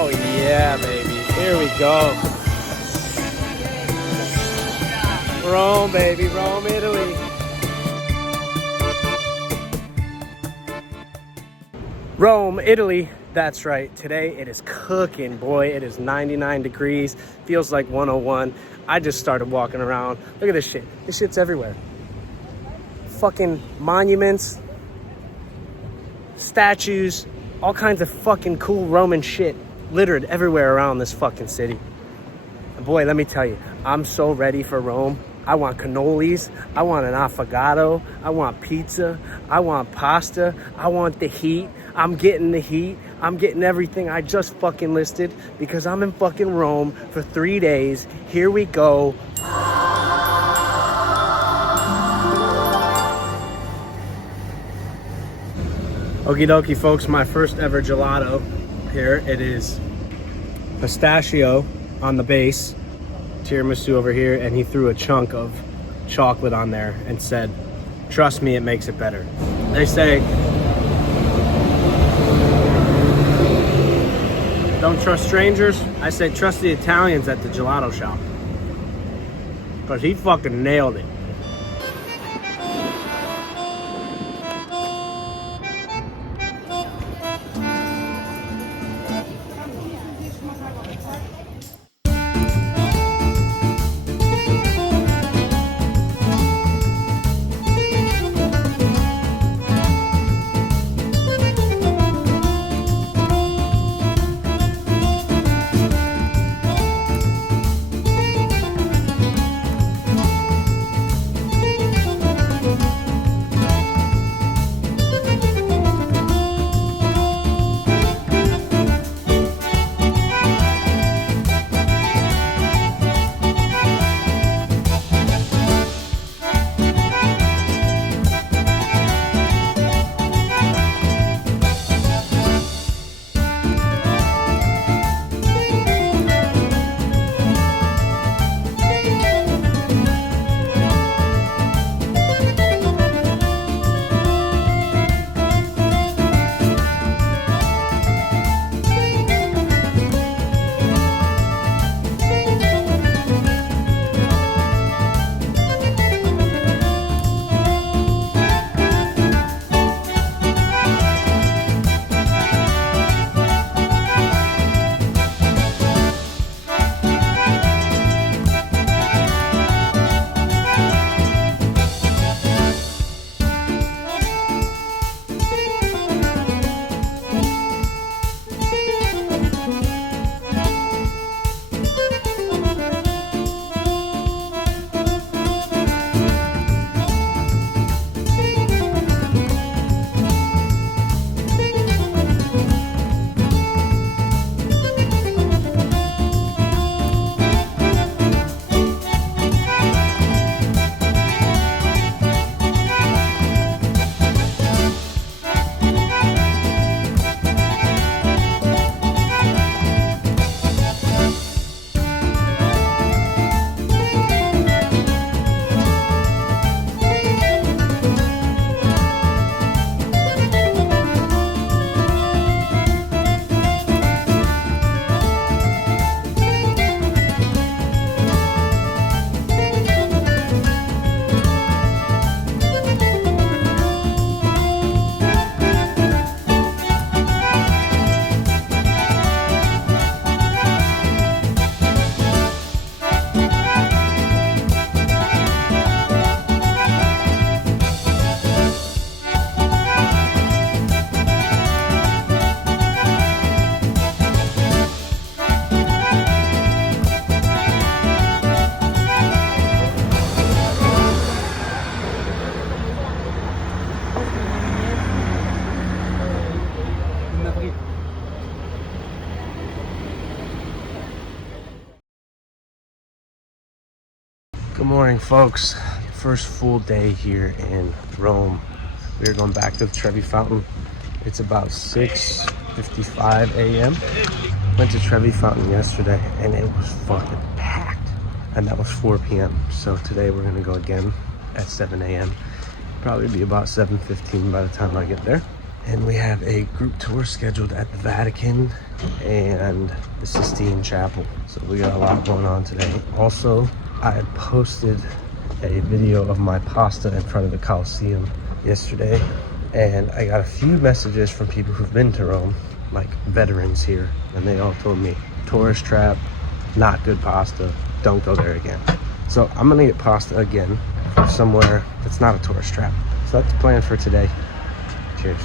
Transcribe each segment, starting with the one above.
Oh yeah, baby. Here we go. Rome, baby. Rome, Italy. Rome, Italy. That's right. Today it is cooking, boy. It is 99 degrees. Feels like 101. I just started walking around. Look at this shit. This shit's everywhere. Fucking monuments, statues, all kinds of fucking cool Roman shit littered everywhere around this fucking city. And boy, let me tell you, I'm so ready for Rome. I want cannolis, I want an affogato, I want pizza, I want pasta, I want the heat. I'm getting the heat. I'm getting everything I just fucking listed because I'm in fucking Rome for 3 days. Here we go. Okie dokie, folks, my first ever gelato here. It is pistachio on the base, tiramisu over here, and he threw a chunk of chocolate on there and said, trust me, it makes it better. They say, don't trust strangers. I say, trust the Italians at the gelato shop. Because he fucking nailed it. Good morning, folks. First full day here in Rome. We're going back to the Trevi Fountain. It's about 6:55 a.m. Went to Trevi Fountain yesterday and it was fucking packed. And that was 4 p.m. So today we're gonna go again at 7 a.m. Probably be about 7:15 by the time I get there. And we have a group tour scheduled at the Vatican and the Sistine Chapel. So we got a lot going on today. Also, I had posted a video of my pasta in front of the Colosseum yesterday, and I got a few messages from people who've been to Rome, like veterans here, and they all told me, tourist trap, not good pasta, don't go there again. So I'm gonna get pasta again from somewhere that's not a tourist trap. So that's the plan for today. Cheers.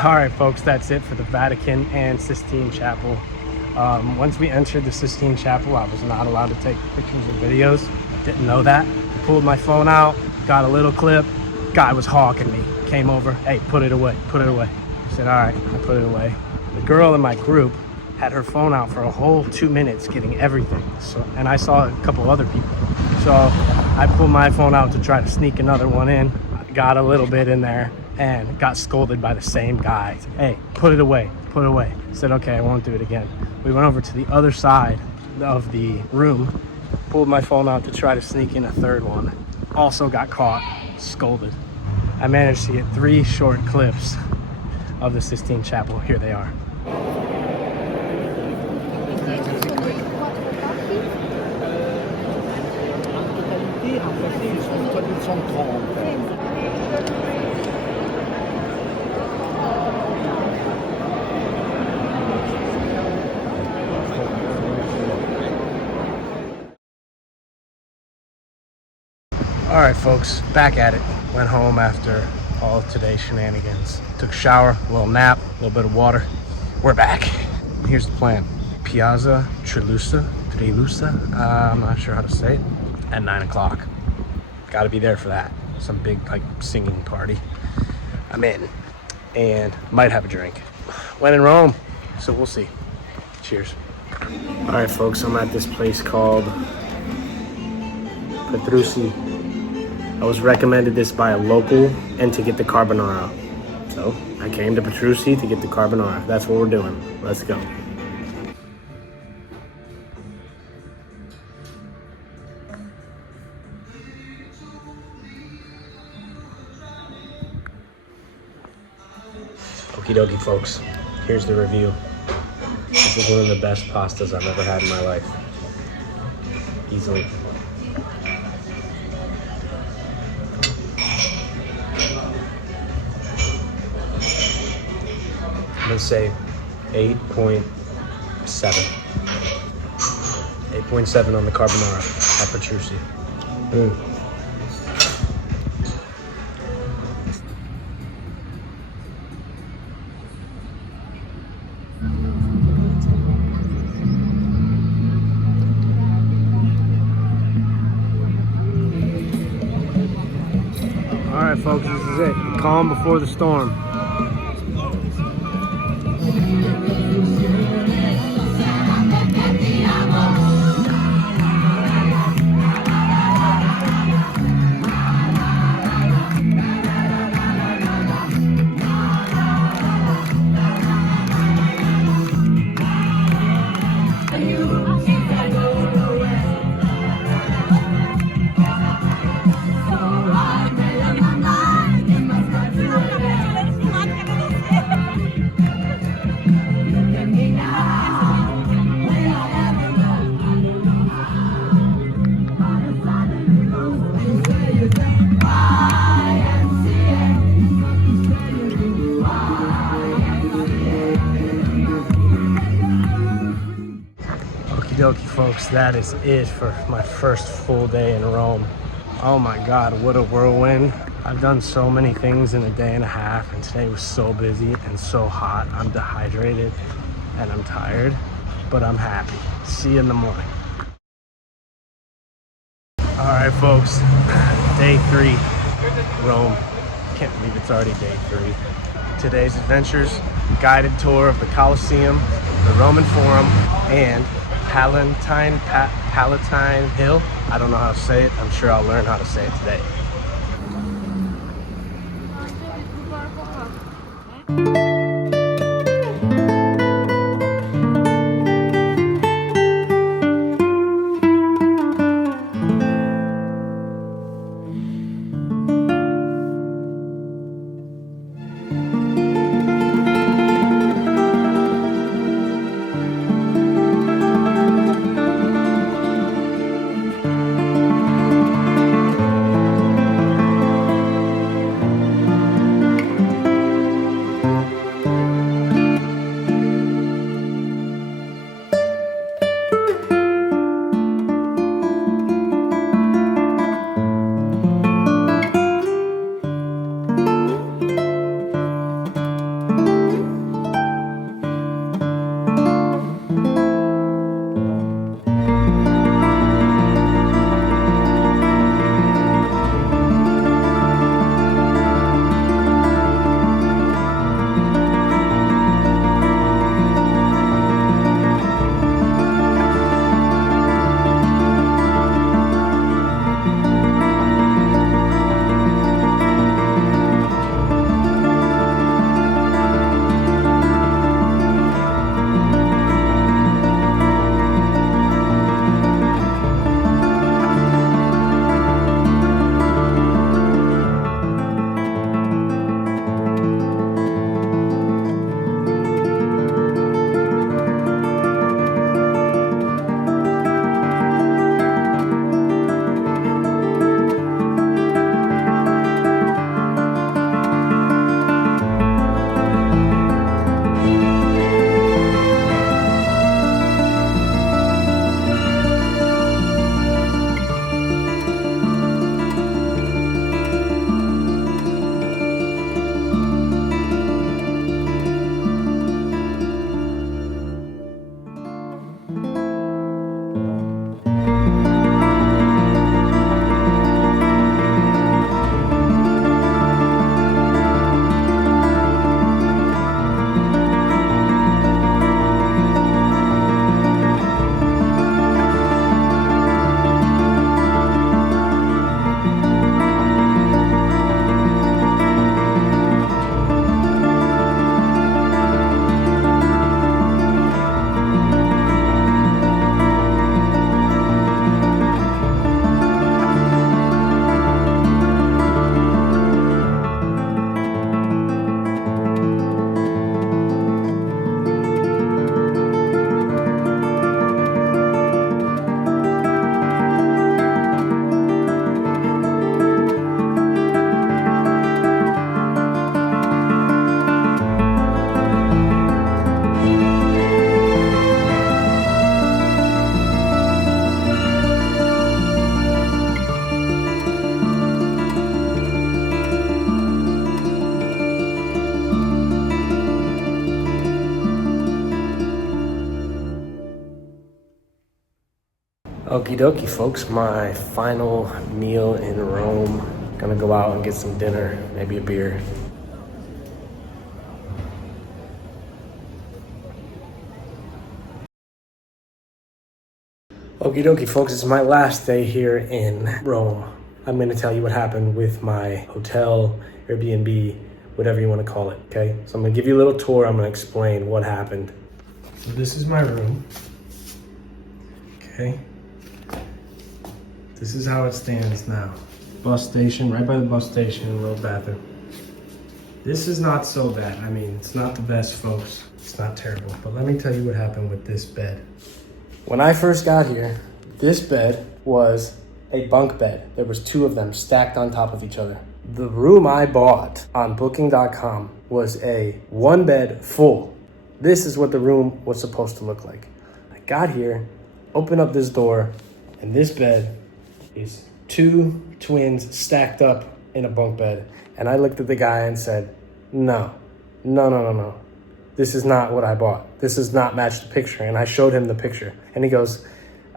All right, folks, that's it for the Vatican and Sistine Chapel. Once we entered the Sistine Chapel, I was not allowed to take pictures or videos. Didn't know that. Pulled my phone out, got a little clip. Guy was hawking me. Came over, hey, put it away, put it away. I said, all right, I put it away. The girl in my group had her phone out for a whole 2 minutes getting everything. So, and I saw a couple other people. So I pulled my phone out to try to sneak another one in. Got a little bit in there and got scolded by the same guy. Hey, put it away, put it away. I said, okay, I won't do it again. We went over to the other side of the room, pulled my phone out to try to sneak in a third one. Also got caught, scolded. I managed to get 3 short clips of the Sistine Chapel. Here they are. All right, folks, back at it. Went home after all of today's shenanigans. Took a shower, a little nap, a little bit of water. We're back. Here's the plan. Piazza Trilussa, I'm not sure how to say it, at 9 o'clock. Gotta be there for that. Some big, like, singing party. I'm in. And might have a drink. When in Rome, so we'll see. Cheers. All right, folks, I'm at this place called Petrucci. I was recommended this by a local and to get the carbonara. So I came to Petrucci to get the carbonara. That's what we're doing. Let's go. Okie dokie, folks. Here's the review. This is one of the best pastas I've ever had in my life. Easily. I'm gonna say 8.7. 8.7 on the carbonara at Petrucci. All right, folks, this is it. Calm before the storm. Okie folks, that is it for my first full day in Rome. Oh my God, what a whirlwind. I've done so many things in a day and a half, and today was so busy and so hot. I'm dehydrated and I'm tired, but I'm happy. See you in the morning. All right, folks, day 3, Rome. Can't believe it's already day 3. Today's adventures, guided tour of the Colosseum, the Roman Forum, and Palatine Hill. I don't know how to say it. I'm sure I'll learn how to say it today. Okie dokie, folks. My final meal in Rome. Gonna go out and get some dinner, maybe a beer. Okie dokie, folks. It's my last day here in Rome. I'm gonna tell you what happened with my hotel, Airbnb, whatever you want to call it, okay? So I'm gonna give you a little tour. I'm gonna explain what happened. So this is my room, okay? This is how it stands now. Bus station, right by the bus station, a little bathroom. This is not so bad. I mean, it's not the best, folks. It's not terrible. But let me tell you what happened with this bed. When I first got here, this bed was a bunk bed. There was 2 of them stacked on top of each other. The room I bought on booking.com was a 1 bed full. This is what the room was supposed to look like. I got here, opened up this door, and this bed is 2 twins stacked up in a bunk bed. And I looked at the guy and said, no. This is not what I bought. This does not match the picture. And I showed him the picture. And he goes,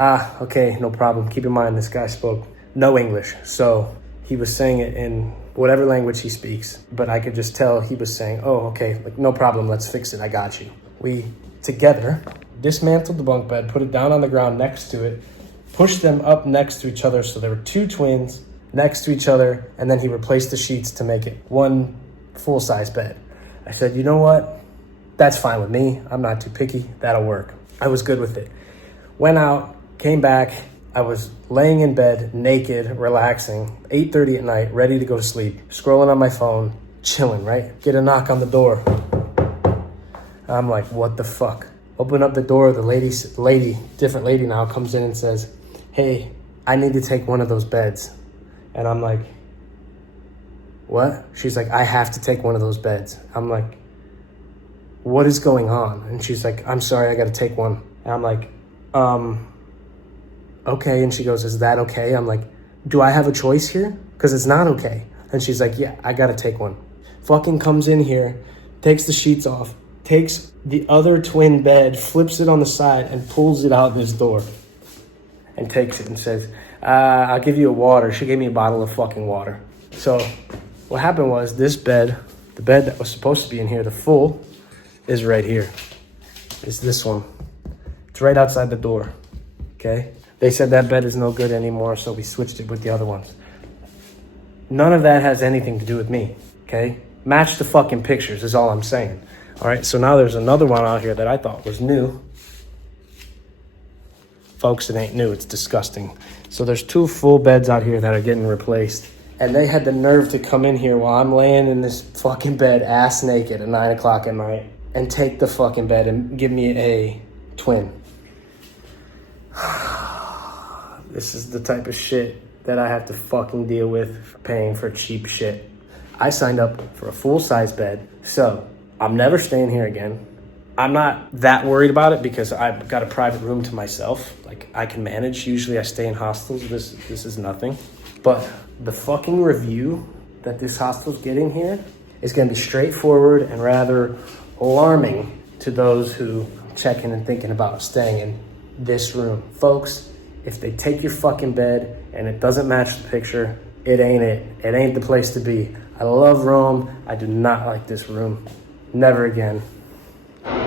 okay, no problem. Keep in mind, this guy spoke no English. So he was saying it in whatever language he speaks. But I could just tell he was saying, oh, okay, like, no problem. Let's fix it. I got you. We, together, dismantled the bunk bed, put it down on the ground next to it, pushed them up next to each other. So there were 2 twins next to each other. And then he replaced the sheets to make it 1 full-size bed. I said, you know what? That's fine with me. I'm not too picky. That'll work. I was good with it. Went out, came back. I was laying in bed, naked, relaxing, 8:30 at night, ready to go to sleep, scrolling on my phone, chilling, right? Get a knock on the door. I'm like, what the fuck? Open up the door. The different lady now comes in and says, hey, I need to take one of those beds. And I'm like, what? She's like, I have to take one of those beds. I'm like, what is going on? And she's like, I'm sorry, I got to take one. And I'm like, okay. And she goes, is that okay? I'm like, do I have a choice here? Because it's not okay. And she's like, yeah, I got to take one. Fucking comes in here, takes the sheets off, takes the other twin bed, flips it on the side, and pulls it out this door. And takes it and says, I'll give you a water. She gave me a bottle of fucking water. So what happened was this bed, the bed that was supposed to be in here, the full, is right here. It's this one. It's right outside the door, okay? They said that bed is no good anymore, so we switched it with the other ones. None of that has anything to do with me, okay? Match the fucking pictures is all I'm saying. All right, so now there's another one out here that I thought was new. Folks, it ain't new, it's disgusting. So there's 2 full beds out here that are getting replaced. And they had the nerve to come in here while I'm laying in this fucking bed, ass naked at 9 o'clock at night, and take the fucking bed and give me a twin. This is the type of shit that I have to fucking deal with for paying for cheap shit. I signed up for a full-size bed, so I'm never staying here again. I'm not that worried about it because I've got a private room to myself. Like, I can manage. Usually I stay in hostels. This is nothing. But the fucking review that this hostel's getting here is going to be straightforward and rather alarming to those who check in and thinking about staying in this room. Folks, if they take your fucking bed and it doesn't match the picture, it ain't it. It ain't the place to be. I love Rome. I do not like this room. Never again.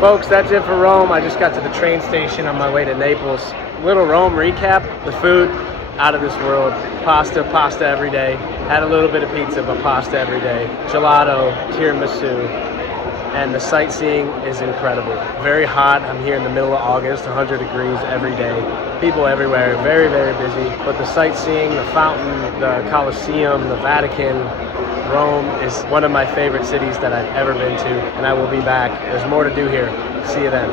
Folks, that's it for Rome. I just got to the train station on my way to Naples. Little Rome recap. The food, out of this world. Pasta every day. Had a little bit of pizza, but pasta every day. Gelato, tiramisu. And the sightseeing is incredible. Very hot. I'm here in the middle of August, 100 degrees every day. People everywhere, very, very busy. But the sightseeing, the fountain, the Colosseum, the Vatican, Rome is one of my favorite cities that I've ever been to, and I will be back. There's more to do here. See you then.